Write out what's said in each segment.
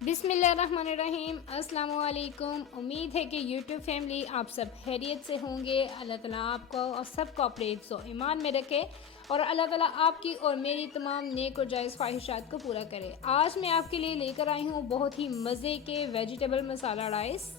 बिस्मिल्लाहिर्रहमानिर्रहीम। अस्सलाम वालेकुम। उम्मीद है कि यूट्यूब फैमिली आप सब खैरियत से होंगे। अल्लाह ताला आपको और सबको अपने हिफ्ज़ व ईमान में रखे और अल्लाह ताला आपकी और मेरी तमाम नेक और जायज़ ख्वाहिशात को पूरा करे। आज मैं आपके लिए लेकर आई हूँ बहुत ही मज़े के वेजिटेबल मसाला राइस।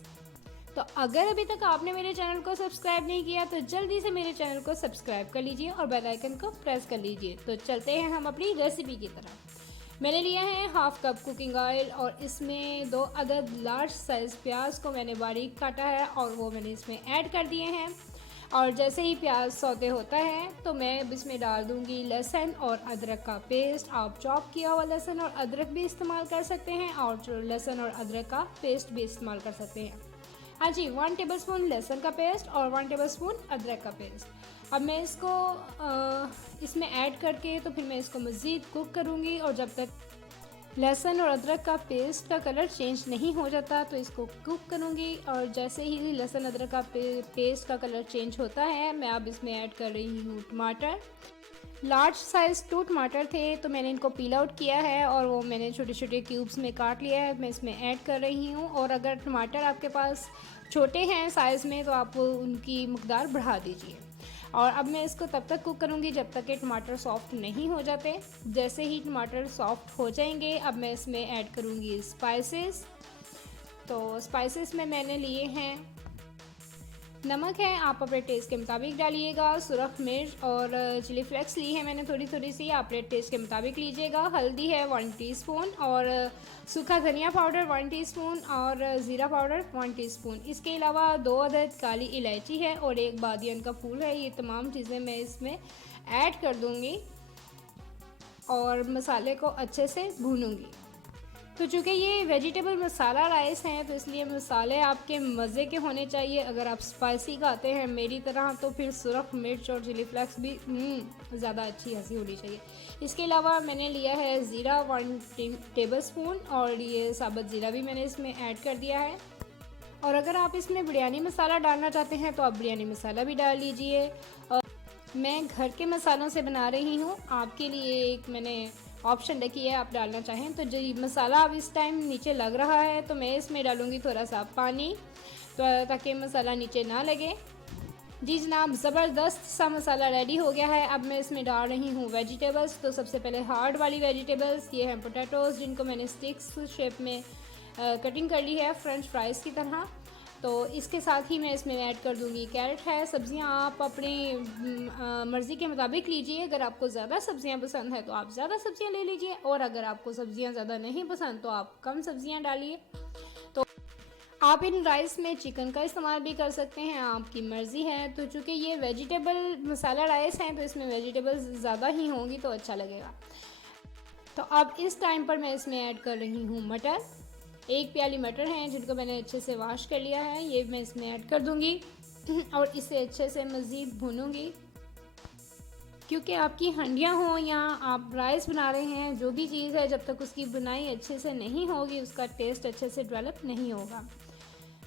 तो अगर अभी तक आपने मेरे चैनल को सब्सक्राइब नहीं किया तो जल्दी से मेरे चैनल को सब्सक्राइब कर लीजिए और बेल आइकन को प्रेस कर लीजिए। तो चलते हैं हम अपनी रेसिपी की तरफ। मैंने लिया है हाफ कप कुकिंग ऑयल और इसमें 2 अदद लार्ज साइज़ प्याज को मैंने बारीक काटा है और वो मैंने इसमें ऐड कर दिए हैं। और जैसे ही प्याज सौते होता है तो मैं अब इसमें डाल दूंगी लहसुन और अदरक का पेस्ट। आप चॉप किया हुआ लहसुन और अदरक भी इस्तेमाल कर सकते हैं और लहसुन और अदरक का पेस्ट भी इस्तेमाल कर सकते हैं। हाँ जी, 1 टेबलस्पून लहसुन का पेस्ट और 1 टेबलस्पून अदरक का पेस्ट। अब मैं इसको इसमें ऐड करके तो फिर मैं इसको मज़ीद कुक करूँगी और जब तक लहसुन और अदरक का पेस्ट का कलर चेंज नहीं हो जाता तो इसको कुक करूँगी। और जैसे ही लहसुन अदरक का पेस्ट का कलर चेंज होता है मैं अब इसमें ऐड कर रही हूँ टमाटर। लार्ज साइज़ 2 टमाटर थे तो मैंने इनको पील आउट किया है और वो मैंने छोटे छोटे क्यूब्स में काट लिया है। मैं इसमें ऐड कर रही हूँ और अगर टमाटर आपके पास छोटे हैं साइज़ में तो आप उनकी मकदार बढ़ा दीजिए। और अब मैं इसको तब तक कुक करूँगी जब तक कि टमाटर सॉफ्ट नहीं हो जाते। जैसे ही टमाटर सॉफ्ट हो जाएंगे अब मैं इसमें ऐड करूँगी स्पाइसेस। तो स्पाइसेस में मैंने लिए हैं नमक है, आप अपने टेस्ट के मुताबिक डालिएगा। सुरख मिर्च और चिली फ्लेक्स ली है मैंने थोड़ी थोड़ी सी, आप अपने टेस्ट के मुताबिक लीजिएगा। हल्दी है 1 टीस्पून और सूखा धनिया पाउडर 1 टीस्पून और ज़ीरा पाउडर 1 टीस्पून। इसके अलावा 2 अदद काली इलायची है और 1 बादियन का फूल है। ये तमाम चीज़ें मैं इसमें ऐड कर दूँगी और मसाले को अच्छे से भूनूँगी। तो चूँकि ये वेजिटेबल मसाला राइस हैं तो इसलिए मसाले आपके मज़े के होने चाहिए। अगर आप स्पाइसी खाते हैं मेरी तरह तो फिर सुरख मिर्च और चिली फ्लेक्स भी ज़्यादा अच्छी हंसी होनी चाहिए। इसके अलावा मैंने लिया है ज़ीरा 1 टेबलस्पून और ये साबुत ज़ीरा भी मैंने इसमें ऐड कर दिया है। और अगर आप इसमें बिरयानी मसाला डालना चाहते हैं तो आप बिरयानी मसाला भी डाल लीजिए। और मैं घर के मसालों से बना रही हूँ, आपके लिए एक मैंने ऑप्शन रखी है, आप डालना चाहें तो। जो मसाला अब इस टाइम नीचे लग रहा है तो मैं इसमें डालूँगी थोड़ा सा पानी तो ताकि मसाला नीचे ना लगे। जी जनाब, ज़बरदस्त सा मसाला रेडी हो गया है। अब मैं इसमें डाल रही हूँ वेजिटेबल्स। तो सबसे पहले हार्ड वाली वेजिटेबल्स, ये हैं पोटैटोज़ जिनको मैंने स्टिक्स शेप में कटिंग कर ली है फ्रेंच फ्राइज़ की तरह। तो इसके साथ ही मैं इसमें ऐड कर दूंगी कैरेट है। सब्जियां आप अपनी मर्ज़ी के मुताबिक लीजिए। अगर आपको ज़्यादा सब्जियां पसंद है तो आप ज़्यादा सब्जियां ले लीजिए और अगर आपको सब्जियां ज़्यादा नहीं पसंद तो आप कम सब्जियां डालिए। तो आप इन राइस में चिकन का इस्तेमाल भी कर सकते हैं, आपकी मर्ज़ी है। तो चूँकि ये वेजिटेबल मसाला राइस हैं तो इसमें वेजिटेबल्स ज़्यादा ही होंगी तो अच्छा लगेगा। तो अब इस टाइम पर मैं इसमें ऐड कर रही हूँ मटर। 1 प्याली मटर हैं जिनको मैंने अच्छे से वॉश कर लिया है, ये मैं इसमें ऐड कर दूंगी और इसे अच्छे से मज़ीद भूनूंगी। क्योंकि आपकी हंडियाँ हों या आप राइस बना रहे हैं, जो भी चीज़ है जब तक उसकी बुनाई अच्छे से नहीं होगी उसका टेस्ट अच्छे से डेवलप नहीं होगा।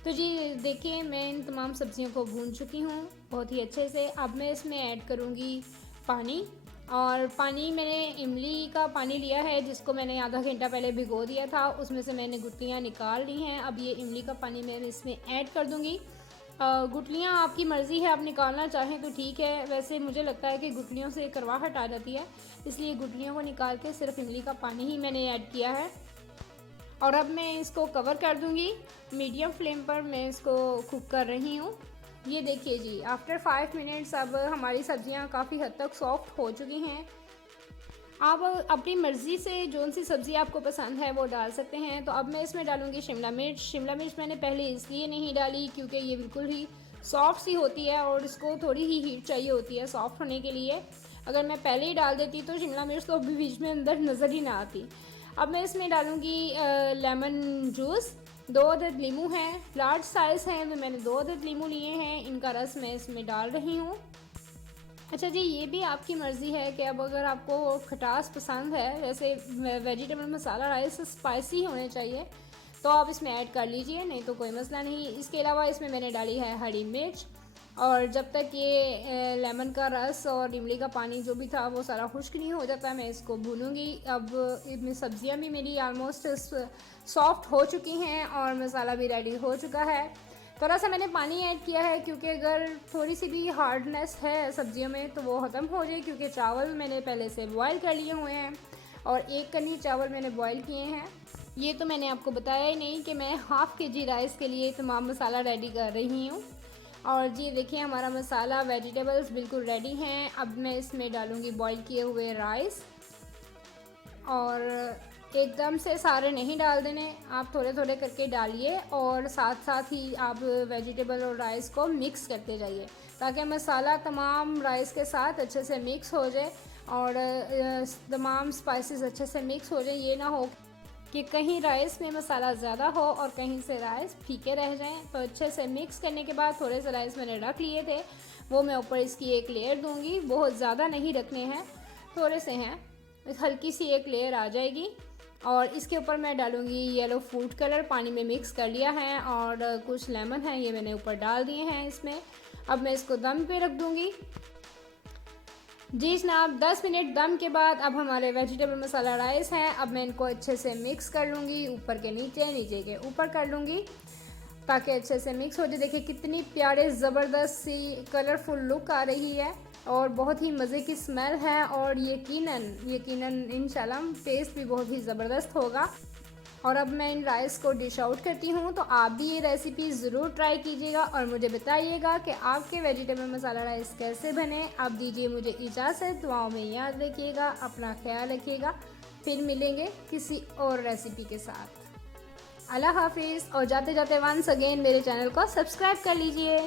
तो जी देखिए, मैं इन तमाम सब्जियों को भून चुकी हूँ बहुत ही अच्छे से। अब मैं इसमें ऐड करूँगी पानी। और पानी मैंने इमली का पानी लिया है जिसको मैंने आधा घंटा पहले भिगो दिया था, उसमें से मैंने गुठलियाँ निकाल ली हैं। अब ये इमली का पानी मैं इसमें ऐड कर दूँगी। गुठलियाँ आपकी मर्ज़ी है, आप निकालना चाहें तो ठीक है। वैसे मुझे लगता है कि गुठलियों से करवाहट आ जाती है, इसलिए गुठलियों को निकाल के सिर्फ इमली का पानी ही मैंने ऐड किया है। और अब मैं इसको कवर कर दूँगी। मीडियम फ्लेम पर मैं इसको कुक कर रही हूँ। ये देखिए जी, आफ्टर 5 मिनट्स अब हमारी सब्जियां काफ़ी हद तक सॉफ्ट हो चुकी हैं। आप अपनी मर्ज़ी से जो सी सब्ज़ी आपको पसंद है वो डाल सकते हैं। तो अब मैं इसमें डालूँगी शिमला मिर्च। शिमला मिर्च मैंने पहले इसलिए नहीं डाली क्योंकि ये बिल्कुल ही सॉफ्ट सी होती है और इसको थोड़ी ही हीट चाहिए होती है सॉफ्ट होने के लिए। अगर मैं पहले ही डाल देती तो शिमला मिर्च तो अभी बीच में अंदर नज़र ही ना आती। अब मैं इसमें डालूँगी लेमन जूस। 2 अदद लीमू हैं, लार्ज साइज़ हैं तो मैंने 2 अदद लीमू लिए हैं, इनका रस मैं इसमें डाल रही हूँ। अच्छा जी, ये भी आपकी मर्ज़ी है कि अब अगर आपको खटास पसंद है, वैसे वेजिटेबल मसाला राइस स्पाइसी होने चाहिए तो आप इसमें ऐड कर लीजिए, नहीं तो कोई मसला नहीं। इसके अलावा इसमें मैंने डाली है हरी मिर्च और जब तक ये लेमन का रस और इमली का पानी जो भी था वो सारा खुश्क नहीं हो जाता, मैं इसको भूनूंगी। अब इसमें सब्जियां भी मेरी आलमोस्ट सॉफ्ट हो चुकी हैं और मसाला भी रेडी हो चुका है। थोड़ा सा मैंने पानी ऐड किया है क्योंकि अगर थोड़ी सी भी हार्डनेस है सब्जियों में तो वो ख़त्म हो जाए, क्योंकि चावल मैंने पहले से बॉयल कर लिए हुए हैं और 1 कनी चावल मैंने बॉयल किए हैं। ये तो मैंने आपको बताया ही नहीं कि मैं हाफ़ kg राइस के लिए तमाम मसाला रेडी कर रही हूँ। और जी देखिए हमारा मसाला वेजिटेबल्स बिल्कुल रेडी हैं। अब मैं इसमें डालूँगी बॉईल किए हुए राइस, और एकदम से सारे नहीं डाल देने, आप थोड़े थोड़े करके डालिए और साथ साथ ही आप वेजिटेबल और राइस को मिक्स करते जाइए ताकि मसाला तमाम राइस के साथ अच्छे से मिक्स हो जाए और तमाम स्पाइसेस अच्छे से मिक्स हो जाए। ये ना हो कि कहीं राइस में मसाला ज़्यादा हो और कहीं से राइस फीके रह जाएं। तो अच्छे से मिक्स करने के बाद थोड़े से राइस मैंने रख लिए थे, वो मैं ऊपर इसकी एक लेयर दूंगी। बहुत ज़्यादा नहीं रखने हैं, थोड़े से हैं, हल्की सी एक लेयर आ जाएगी। और इसके ऊपर मैं डालूंगी येलो फूड कलर, पानी में मिक्स कर लिया है, और कुछ लेमन है ये मैंने ऊपर डाल दिए हैं इसमें। अब मैं इसको दम पे रख दूंगी। जी जनाब, 10 मिनट दम के बाद अब हमारे वेजिटेबल मसाला राइस हैं। अब मैं इनको अच्छे से मिक्स कर लूँगी, ऊपर के नीचे, नीचे के ऊपर कर लूँगी ताकि अच्छे से मिक्स हो जाए। देखिए कितनी प्यारे ज़बरदस्त सी कलरफुल लुक आ रही है और बहुत ही मज़े की स्मेल है, और यकीनन इंशाल्लाह टेस्ट भी बहुत ही ज़बरदस्त होगा। और अब मैं इन राइस को डिश आउट करती हूँ, तो आप भी ये रेसिपी ज़रूर ट्राई कीजिएगा और मुझे बताइएगा कि आपके वेजिटेबल मसाला राइस कैसे बने। आप दीजिए मुझे इजाज़त, दुआओं में याद रखिएगा, अपना ख्याल रखिएगा। फिर मिलेंगे किसी और रेसिपी के साथ। अल्लाह हाफिज़। और जाते जाते वंस अगेन मेरे चैनल को सब्सक्राइब कर लीजिए।